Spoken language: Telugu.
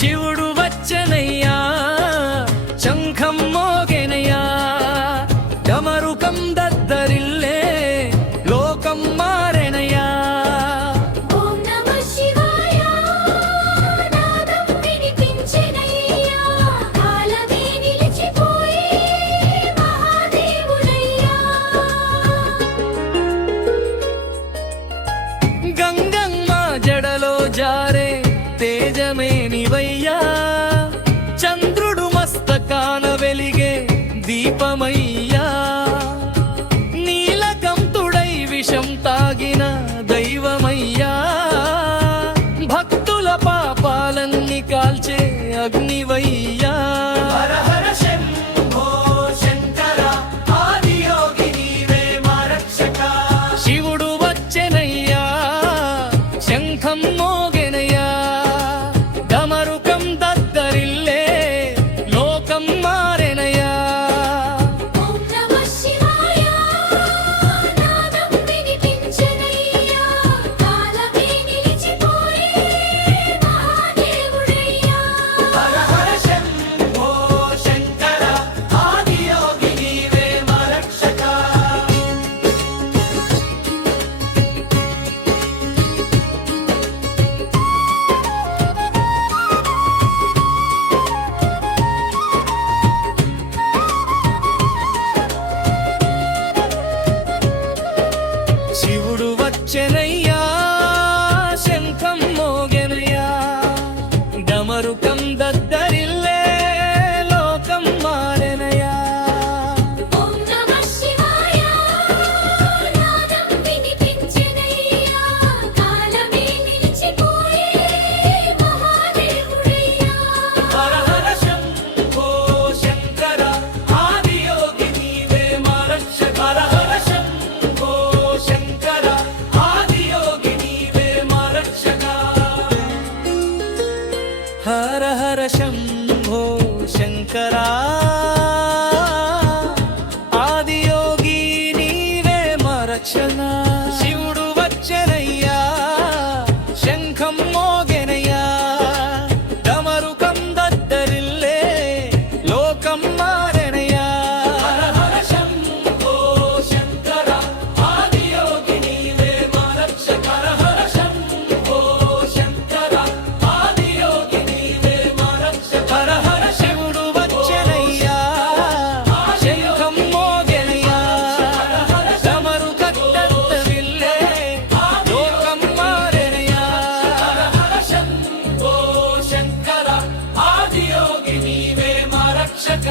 శివుడు వచ్చనయ్యా, శంఖం మోగెనయ్యా, డమరుకం దద్దరిల్లే, లోకం మారెనయ్యా. ఓం నమః శివాయ నాదం వినిపించెనయ్యా, కాలమే నిలిచిపోయే మహాదేవుడయ్యా. గంగమ్మ జడలో జారే తేజమే నీవయ్యా, చంద్రుడు మస్తకాన వెలిగే దీపమయ్యా, నీలకంఠుడై విషం తాగిన దైవమయ్యా, భక్తుల పాపాలన్నీ కాల్చే అగ్నివయ్యా. హర హర శంభో శంకర ఆదియోగి నీవే మా రక్షక. శివుడు వచ్చెనయ్యా, శంఖం మోగెనయ్యా, డమరుకం దద్దరిల్లే, లోకం మారెనయ్యా. ఓం నమః శివాయ నాదం వినిపించెనయ్యా, కాలమే నిలిచిపోయే మహాదేవుడయ్యా. హర హర శంభో శంకర ఆదియోగి నీవే మా రక్షక. శివుడు వచ్చెనయ్యా, శంఖం మోగెనయ్యా, డమరుకం దద్దరిల్లే, లోకం మారెనయ్యా. ఓం నమః శివాయ నాదం వినిపించెనయ్యా, కాలమే నిలిచిపోయే మహాదేవుడయ్యా. హర హర శంభో శంకర ఆదియోగి నీవే మా రక్షక. హర హర శంభో శంకర ఆదియోగి నీవే మా రక్షక. హర హర శంభో శంకర ఆదియోగి నీవే మా రక్షణ. శివుడు వచ్చెనయ్యా, శంఖం మోగెనయ్యా, డమరుకం దద్దరిల్లే, లోకం మారెనయ్యా. హర హర శంభో శంకర ఆదియోగి నీవే మా రక్షక. హర హర శంభో శంకర ఆదియోగి నీవే మా రక్షక. హర హర శివుడు వచ్చెనయ్యా, శంఖం మోగెనయ్యా, డమరుకం దద్దరిల్లే, లోకం మారెనయ్యా. హర హర శంభో శంకర ఆదియోగి నీవే మా రక్షక.